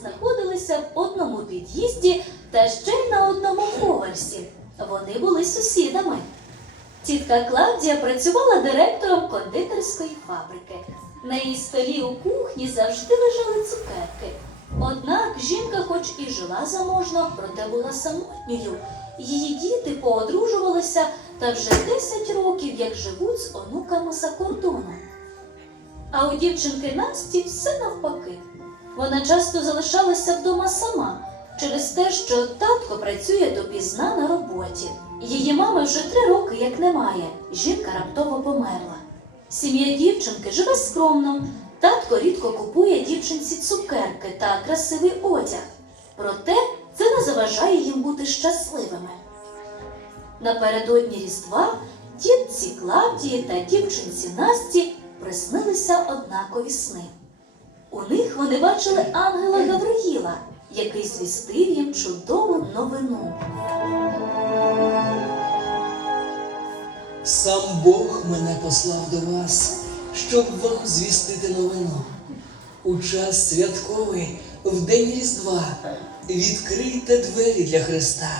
знаходилися в одному під'їзді та ще й на одному поверсі. Вони були сусідами. Тітка Клавдія працювала директором кондитерської фабрики. На її столі у кухні завжди лежали цукерки. Однак жінка, хоч і жила заможно, проте була самотньою. Її діти поодружувалися та вже 10 років як живуть з онуками за кордоном. А у дівчинки Насті все навпаки. Вона часто залишалася вдома сама через те, що татко працює допізна на роботі. Її мами вже три роки як немає. Жінка раптово померла. Сім'я дівчинки живе скромно. Татко рідко купує дівчинці цукерки та красивий одяг. Проте це не заважає їм бути щасливими. Напередодні Різдва дітці Клавдії та дівчинці Насті приснилися однакові сни. У них вони бачили ангела Гавриїла, який звістив їм чудову новину. Сам Бог мене послав до вас, щоб вам звістити новину. У час святковий, в день Різдва, відкрийте двері для Христа.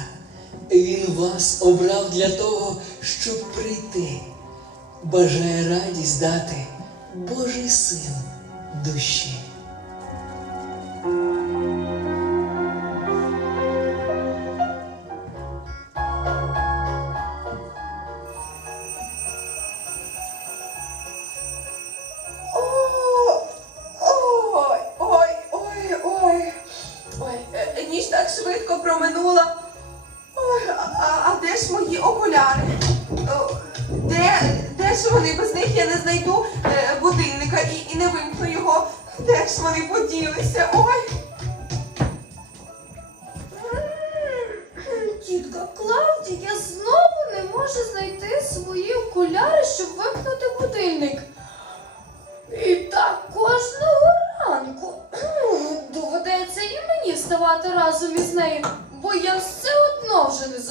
Він вас обрав для того, щоб прийти. Бажає радість дати Божий син душі. Ой,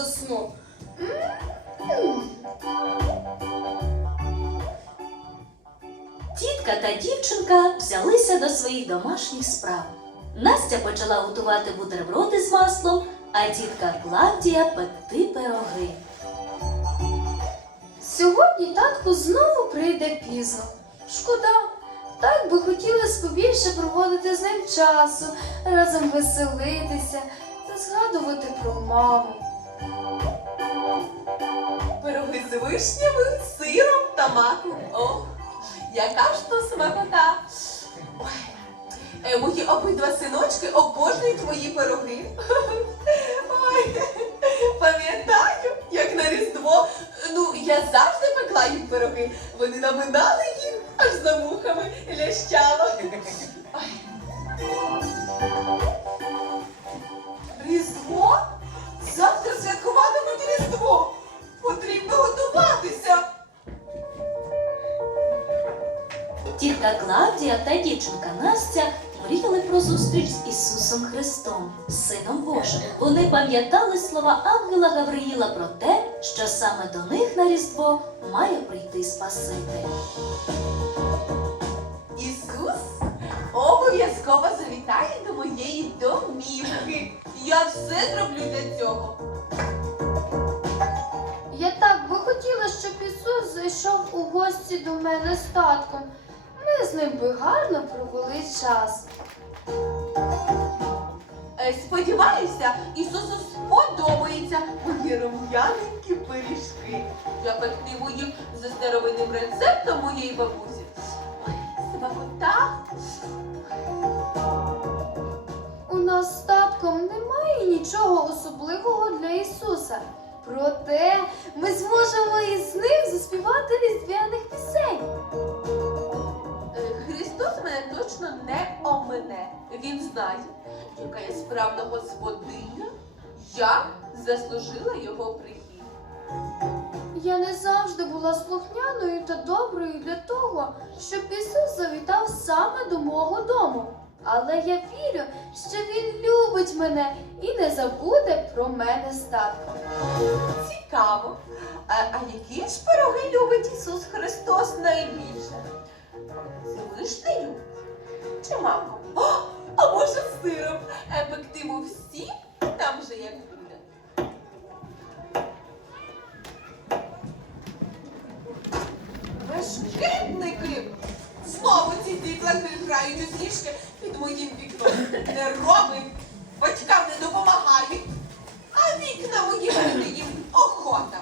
засну. Тітка та дівчинка взялися до своїх домашніх справ. Настя почала готувати бутерброди з маслом, а тітка Клавдія пекти пироги. Сьогодні татко знову прийде пізно. Шкода, так би хотілося побільше проводити з ним часу, разом веселитися та згадувати про маму. Пироги з вишнями, сиром та маком. О, яка ж то смакота. Ой, е, мої обидва синочки обожнюють мої пироги. Ой, пам'ятаю, як на Різдво, ну, я завжди пекла їм пироги. Вони наминали їх, аж за вухами лящало. Ой. Різдво? Завтра святкуватимуть Різдво. Потрібно готуватися. Тітка Клавдія та дівчинка Настя мріяли про зустріч з Ісусом Христом, Сином Божим. Вони пам'ятали слова ангела Гавриїла про те, що саме до них на Різдво має прийти Спаситель. Обов'язково завітає до моєї домівки. Я все зроблю для цього. Я так би хотіла, щоб Ісус зайшов у гості до мене з татком. Ми з ним би гарно провели час. Е, Сподіваюся, Ісусу сподобається мої рум'яненькі пиріжки. Я пектиму їх за старовинним рецептом моєї бабусі. Ой. У нас татком немає нічого особливого для Ісуса. Проте ми зможемо із ним заспівати різдвяних пісень. Е, Христос мене точно не омине. Він знає, яка я справна господиня, як заслужила його прихід. Я не завжди була слухняною та доброю для того, щоб Ісус завітав саме до мого дому. Але я вірю, що Він любить мене і не забуде про мене з. Цікаво. А, а які ж пироги любить Ісус Христос найбільше? З вишнею чи маком? О, а може сиром. Е, всі, там же як Бешкетники! Знову ці дітлахи грають у сніжки під моїм вікном. Не робить, батькам не допомагають, а вікна мої бити їм охота.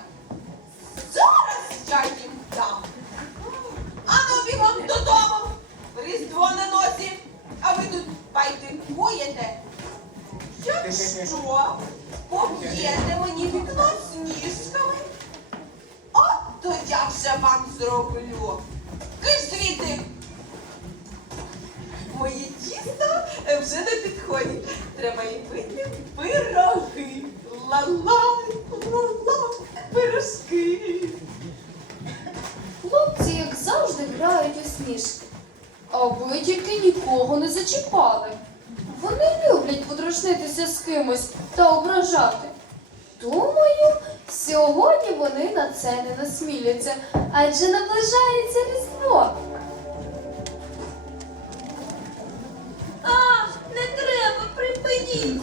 Зараз я їм дам. Ану бігом додому, різдво на носі, а ви тут байдикуєте. Якщо поб'єте мені вікно сніжками, то я вже вам зроблю. Киш звідти. Мої тісто вже не підходять. Треба ліпити пироги. Ла-ла, ла-ла, пирожки. Хлопці, як завжди, грають у сніжки. Аби тільки нікого не зачіпали. Вони люблять подражнитися з кимось та ображати. Думаю, сьогодні вони на це не насміляться, адже наближається Різдво. А, не треба, припиніть!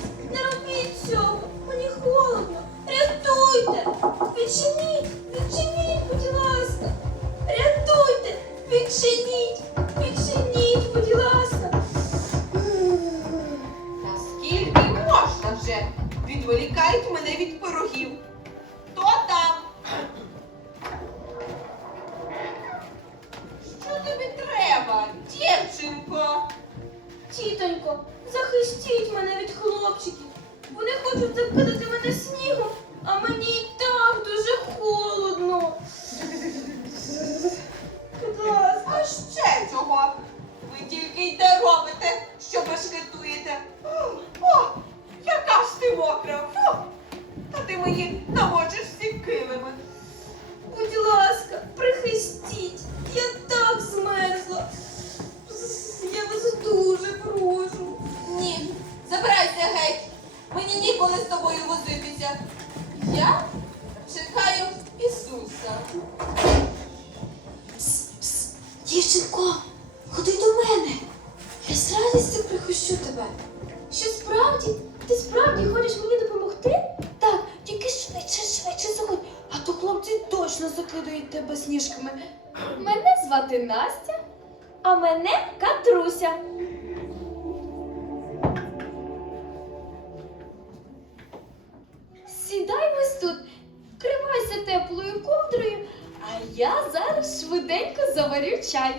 Заварю чай.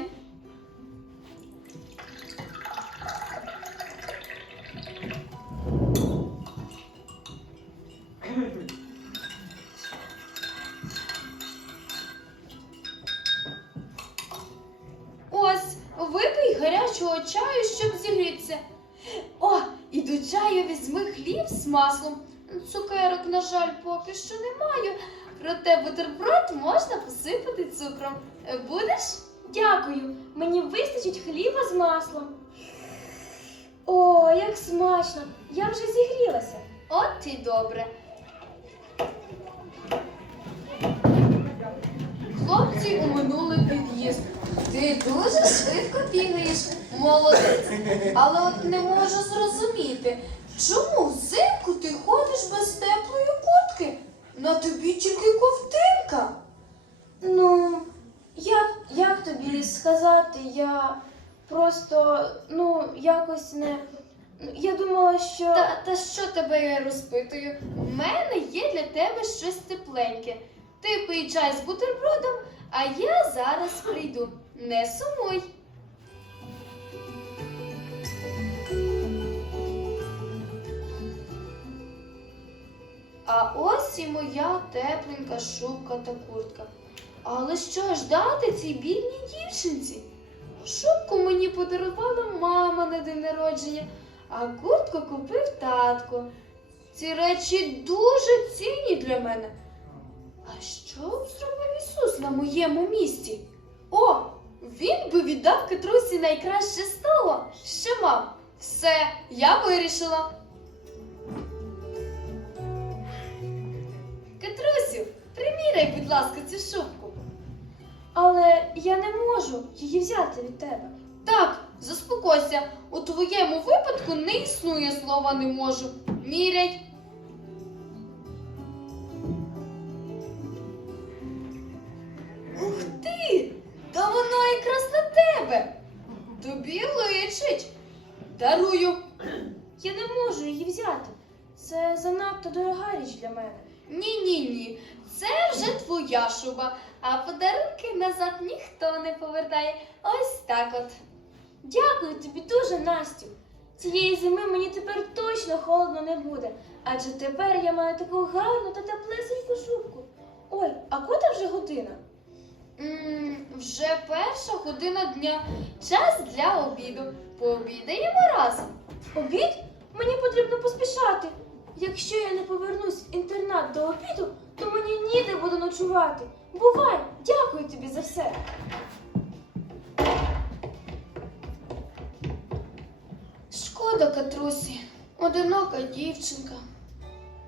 Ось, випий гарячого чаю, щоб зігрітися. О, і до чаю візьми хліб з маслом. Цукерок, на жаль, поки що не маю. Проте бутерброд можна посипати цукром. Е, Будеш? Дякую. Мені вистачить хліба з маслом. О, як смачно! Я вже зігрілася. От і добре. Хлопці уминули під'їзд. Ти дуже швидко бігаєш, молодець. Але от не можу зрозуміти, чому взимку ти ходиш без теплої куртки? На тобі тільки ковтинка. Ну, як, як тобі сказати, я просто, ну, якось не. Я думала, що. Та, та що тебе я розпитую? У мене є для тебе щось тепленьке. Ти чай з бутербродом, а я зараз прийду. Не сумуй. А ось і моя тепленька шубка та куртка. Але що ж дати цій бідній дівчинці? Шубку мені подарувала мама на день народження, а куртку купив татко. Ці речі дуже цінні для мене. А що б зробив Ісус на моєму місці? О, він би віддав Катрусі найкраще стало, що мав. Все, я вирішила. Катрусю, приміряй, будь ласка, цю шубку. Але я не можу її взяти від тебе. Так, заспокойся. У твоєму випадку не існує слова не можу. Мірять. Ух ти! Та воно якраз на тебе. Тобі личить. Дарую. Я не можу її взяти. Це занадто дорога річ для мене. Ні, ні, ні. Це вже твоя шуба, а подарунки назад ніхто не повертає. Ось так от. Дякую тобі дуже, Настю. Цієї зими мені тепер точно холодно не буде, адже тепер я маю таку гарну та теплесеньку шубку. Ой, а кота вже година? м вже перша година дня. Час для обіду. Пообідаємо разом. Обід? Мені потрібно поспішати. Якщо я не повернусь в інтернат до обіду, то мені ніде буде ночувати. Бувай, дякую тобі за все. Шкода, Катрусі, одинока дівчинка.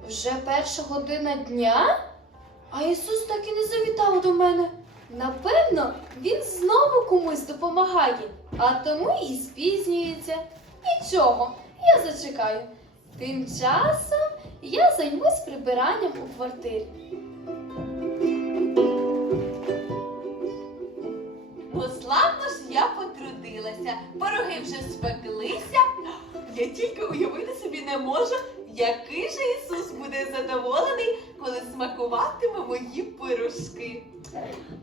Вже перша година дня, а Ісус так і не завітав до мене. Напевно, він знову комусь допомагає, а тому і спізнюється. Нічого, я зачекаю. Тим часом я займусь прибиранням у квартирі. Бо славно ж я потрудилася, пироги вже спеклися. Я тільки уявити собі не можу, який же Ісус буде задоволений, коли смакуватиме мої пирожки.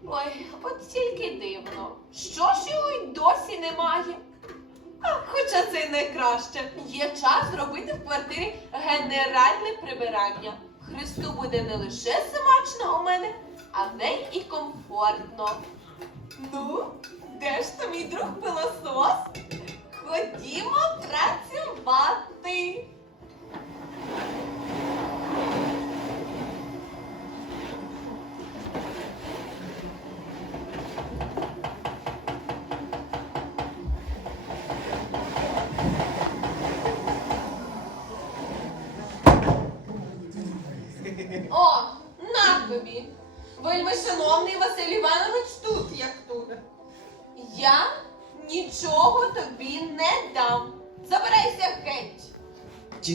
Ой, от тільки дивно, що ж його й досі немає. А, хоча це й найкраще. Є час зробити в квартирі генеральне прибирання. Христу буде не лише смачно у мене, але й і комфортно. Ну, де ж то мій друг пилосос? Ходімо працювати.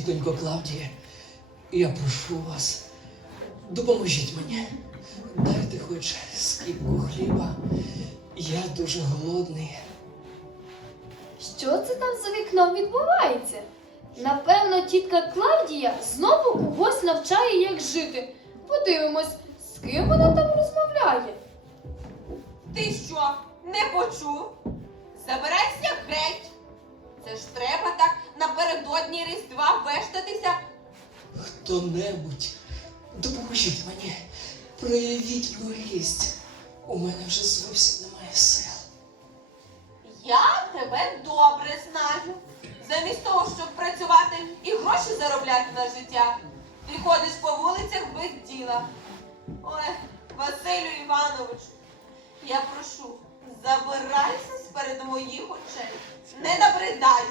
Тітонько Клавдія, я прошу вас, допоможіть мені. Дайте хоч скипку хліба. Я дуже голодний. Що це там за вікном відбувається? Напевно, тітка Клавдія знову когось навчає, як жити. Подивимось, з ким вона там розмовляє. Ти що, не почув? Забирайся геть. Це ж треба так напередодні Різдва вештатися. Хто-небудь, допоможіть мені, проявіть милість. У мене вже зовсім немає сил. Я тебе добре знаю. Замість того, щоб працювати і гроші заробляти на життя, ти ходиш по вулицях без діла. Ой, Василю Івановичу, я прошу, забирайся з перед моїх очей. Не набридай.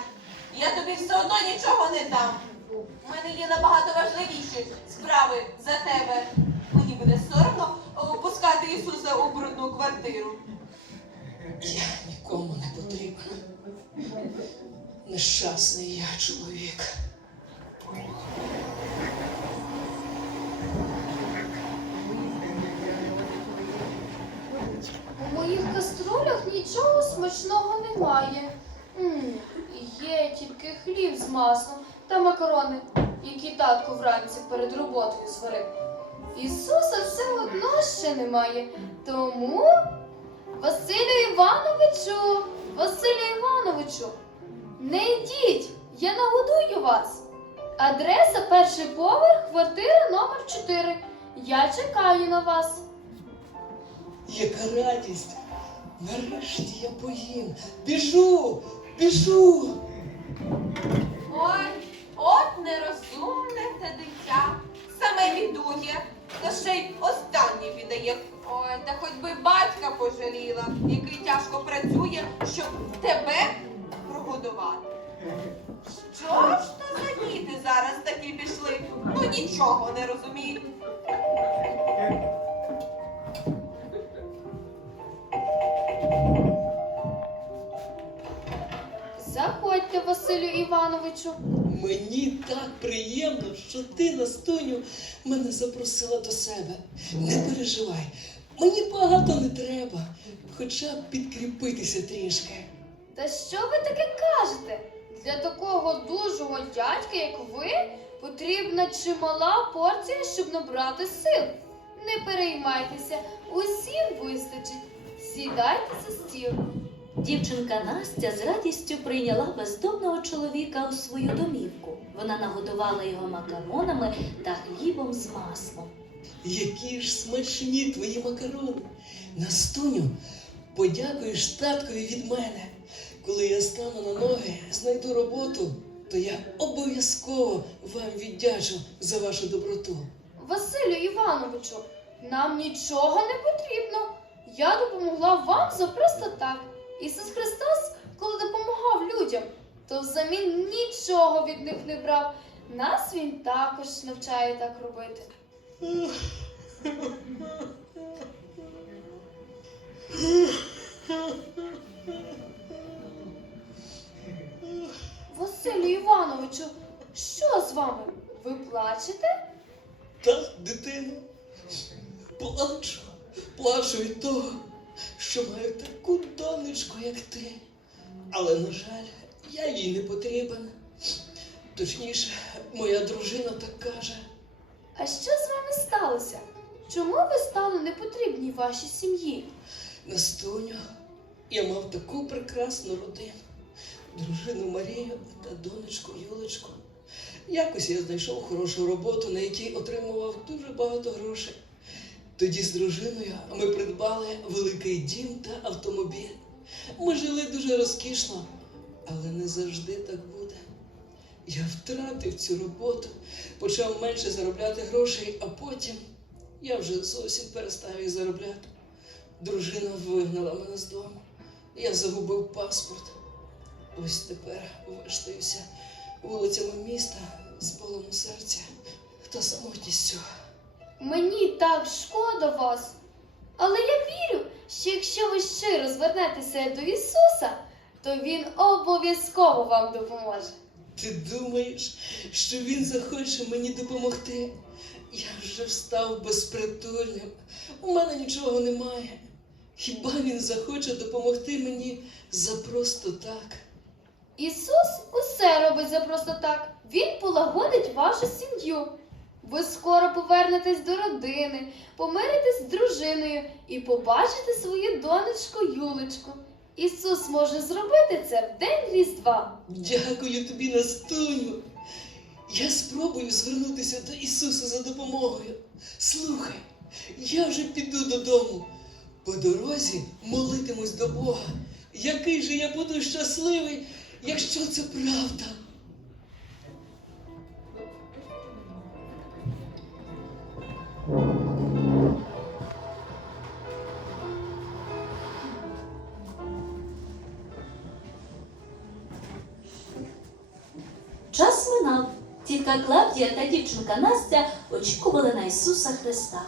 Я тобі все одно нічого не дам. У мене є набагато важливіші справи за тебе. Мені буде соромно о, пускати Ісуса у брудну квартиру. Я нікому не потрібен. Нещасний я чоловік. У моїх каструлях нічого смачного немає. Є тільки хліб з маслом та макарони, які татко вранці перед роботою зварив. Ісуса все одно ще немає. Тому, Василю Івановичу, Василю Івановичу, не йдіть, я нагодую вас. Адреса перший поверх, квартира номер 4. Я чекаю на вас. Яка радість! Нарешті я поїм. Біжу! Біжу! Ой, от нерозумне те дитя. Саме бідує, та ще й останнє віддає. Ой, та хоч би батька пожаліла, який тяжко працює, щоб тебе прогодувати. Що ж то за діти зараз такі пішли? Ну нічого не розуміють. Заходьте, Василю Івановичу. Мені так приємно, що ти, Настуню, мене запросила до себе. Не переживай, мені багато не треба, хоча б підкріпитися трішки. Та що ви таке кажете? Для такого дужого дядька, як ви, потрібна чимала порція, щоб набрати сил. Не переймайтеся, усім вистачить. Сідайте за стіл. Дівчинка Настя з радістю прийняла бездомного чоловіка у свою домівку. Вона нагодувала його макаронами та хлібом з маслом. Які ж смачні твої макарони. Настуню, подякуєш таткові від мене. Коли я стану на ноги, знайду роботу, то я обов'язково вам віддячу за вашу доброту. Василю Івановичу, нам нічого не потрібно. Я допомогла вам за просто так. Ісус Христос, коли допомагав людям, то взамін нічого від них не брав. Нас він також навчає так робити. Василю Івановичу, що з вами? Ви плачете? Так, дитино, плачу, плачу від того, що маю таку донечку, як ти. Але, на жаль, я їй не потрібен. Точніше, моя дружина так каже. А що з вами сталося? Чому ви стали непотрібні вашій сім'ї? Настуню, я мав таку прекрасну родину, дружину Марію та донечку Юлечку. Якось я знайшов хорошу роботу, на якій отримував дуже багато грошей. Тоді з дружиною ми придбали великий дім та автомобіль. Ми жили дуже розкішно, але не завжди так буде. Я втратив цю роботу, почав менше заробляти грошей, а потім я вже зовсім перестав їх заробляти. Дружина вигнала мене з дому. Я загубив паспорт. Ось тепер виштаюся вулицями міста з болем у серці та самотністю. Мені так шкода вас. Але я вірю, що якщо ви щиро звернетеся до Ісуса, то Він обов'язково вам допоможе. Ти думаєш, що він захоче мені допомогти? Я вже став безпритульним. У мене нічого немає. Хіба він захоче допомогти мені за просто так? Ісус усе робить за просто так. Він полагодить вашу сім'ю. Ви скоро повернетесь до родини, помиритесь з дружиною і побачите свою донечку Юлечку. Ісус може зробити це в день Різдва. Дякую тобі, Настуню. Я спробую звернутися до Ісуса за допомогою. Слухай, я вже піду додому. По дорозі молитимусь до Бога. Який же я буду щасливий, якщо це правда. Тітка Клавдія та дівчинка Настя очікували на Ісуса Христа.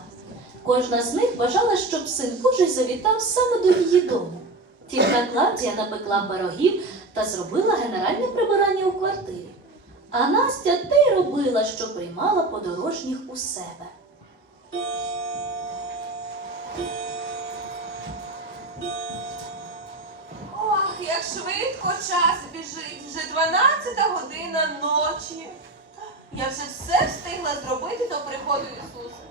Кожна з них бажала, щоб син Божий завітав саме до її дому. Тітка Клавдія напекла пирогів та зробила генеральне прибирання у квартирі. А Настя те й робила, що приймала подорожніх у себе. Ох, як швидко час біжить. Вже 12 година ночі. Я вже все встигла зробити до приходу Ісуса.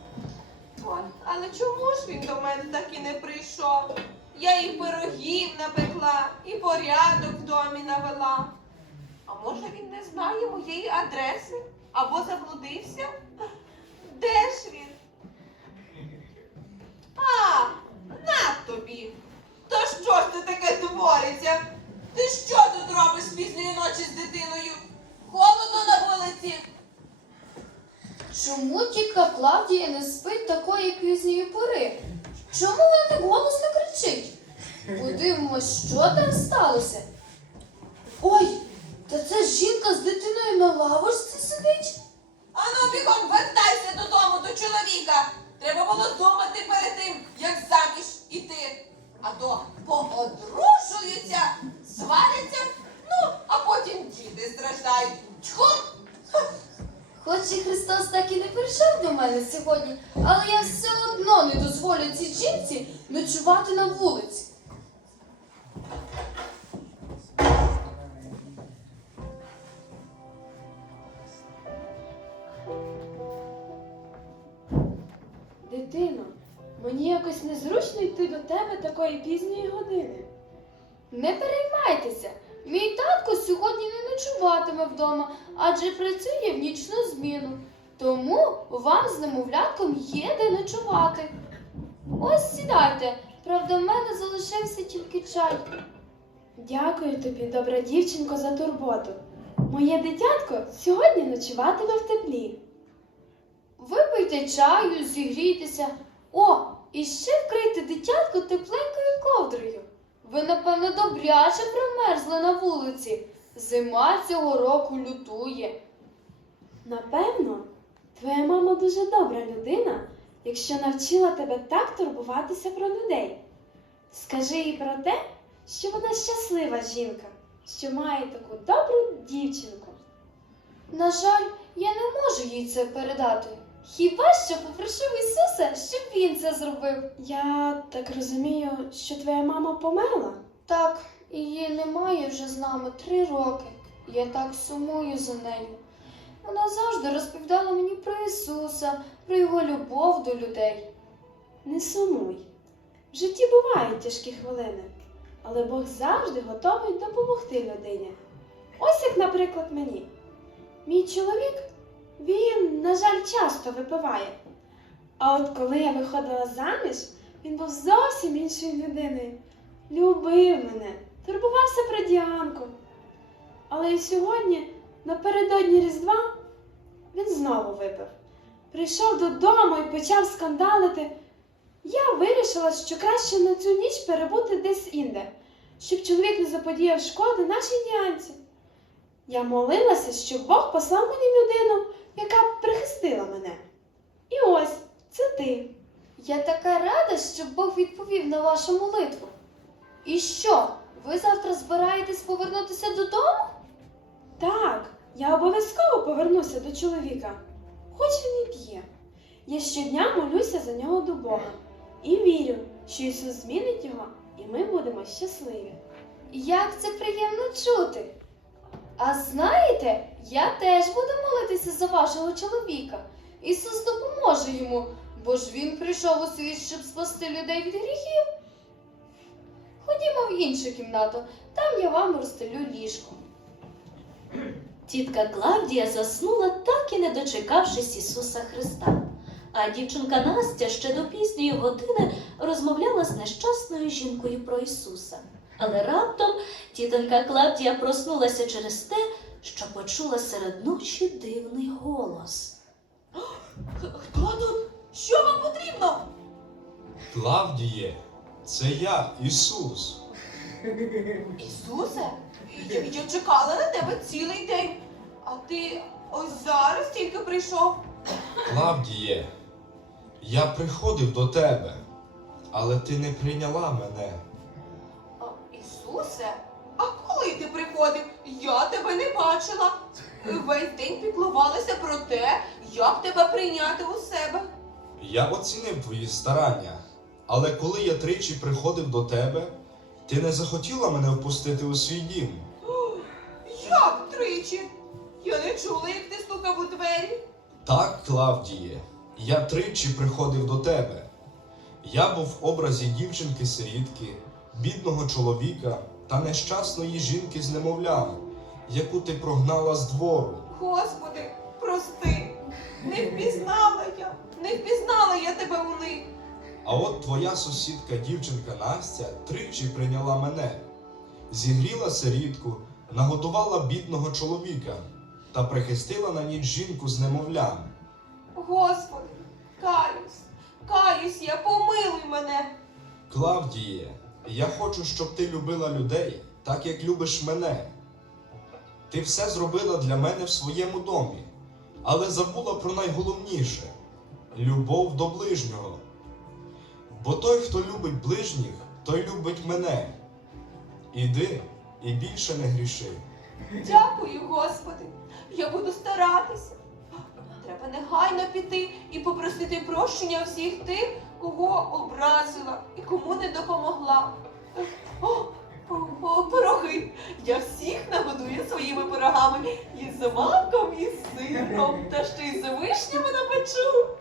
Ой, але чому ж він до мене так і не прийшов? Я і пирогів напекла, і порядок в домі навела. А може він не знає моєї адреси або заблудився? Де ж він? А, на тобі. Та що ж це таке твориться? Ти що тут робиш пізньої ночі з дитиною? Холодно на вулиці. Чому тітка Клавдія не спить такої пізньої пори? Чому вона так голосно кричить? Подивимось, що там сталося. Ой, та це жінка з дитиною на лавочці сидить. Ану, бігом, вертайся додому до чоловіка. Треба було думати перед тим, як заміж іти. А то мене сьогодні, але я все одно не дозволю цій жінці ночувати на вулиці. Дитино, мені якось незручно йти до тебе такої пізньої години. Не переймайтеся, мій татко сьогодні не ночуватиме вдома, адже працює вам з немовлятком є де ночувати. Ось сідайте, правда, в мене залишився тільки чай. Дякую тобі, добра дівчинко, за турботу. Моє дитятко сьогодні ночуватиме в теплі. Випийте чаю, зігрійтеся. О, і ще вкрийте дитятко тепленькою ковдрою. Ви, напевно, добряче промерзли на вулиці. Зима цього року лютує. Напевно, твоя мама дуже добра людина, якщо навчила тебе так турбуватися про людей. Скажи їй про те, що вона щаслива жінка, що має таку добру дівчинку. На жаль, я не можу їй це передати. Хіба що попрошу Ісуса, щоб він це зробив. Я так розумію, що твоя мама померла? Так, її немає вже з нами три роки. Я так сумую за нею. Вона завжди розповідала мені про Ісуса, про його любов до людей. Не сумуй. В житті бувають тяжкі хвилини, але Бог завжди готовий допомогти людині. Ось як, наприклад, мені. Мій чоловік, він, на жаль, часто випиває. А от коли я виходила заміж, він був зовсім іншою людиною. Любив мене, турбувався про Діанку. Але і сьогодні, напередодні Різдва, він знову випив. Прийшов додому і почав скандалити. Я вирішила, що краще на цю ніч перебути десь інде, щоб чоловік не заподіяв шкоди нашій діанці. Я молилася, щоб Бог послав мені людину, яка б прихистила мене. І ось це ти. Я така рада, що Бог відповів на вашу молитву. І що, ви завтра збираєтесь повернутися додому? Так, я обов'язково повернуся до чоловіка, хоч він і п'є. Я щодня молюся за нього до Бога і вірю, що Ісус змінить його, і ми будемо щасливі. Як це приємно чути. А знаєте, я теж буду молитися за вашого чоловіка. Ісус допоможе йому, бо ж він прийшов у світ, щоб спасти людей від гріхів. Ходімо в іншу кімнату, там я вам розстелю ліжко. Тітка Клавдія заснула, так і не дочекавшись Ісуса Христа. А дівчинка Настя ще до пізньої години розмовляла з нещасною жінкою про Ісуса. Але раптом тітонька Клавдія проснулася через те, що почула серед ночі дивний голос. Хто тут? Що вам потрібно? Клавдіє, це я, Ісус. Ісусе, я, я чекала на тебе цілий день, а ти ось зараз тільки прийшов. Клавдіє, я приходив до тебе, але ти не прийняла мене. А, Ісусе, а коли ти приходив? Я тебе не бачила. Весь день піклувалася про те, як тебе прийняти у себе. Я оцінив твої старання, але коли я тричі приходив до тебе, ти не захотіла мене впустити у свій дім. Як тричі? Я не чула, як ти стукав у двері. Так, Клавдіє, я тричі приходив до тебе. Я був в образі дівчинки-сирітки, бідного чоловіка та нещасної жінки з немовлям, яку ти прогнала з двору. Господи, прости, не впізнала я, не впізнала я тебе у них. А от твоя сусідка дівчинка Настя тричі прийняла мене, зігріла сирітку, наготувала бідного чоловіка та прихистила на ніч жінку з немовлям. Господи, каюсь, каюсь я, помилуй мене. Клавдіє, я хочу, щоб ти любила людей, так як любиш мене. Ти все зробила для мене в своєму домі, але забула про найголовніше любов до ближнього. Бо той, хто любить ближніх, той любить мене. Іди і більше не гріши. Дякую, Господи. Я буду старатися. треба негайно піти і попросити прощення всіх тих, кого образила і кому не допомогла. О, о! Я всіх нагодую своїми пирогами і з маком, і з сиром, та ще й з вишнями напечу.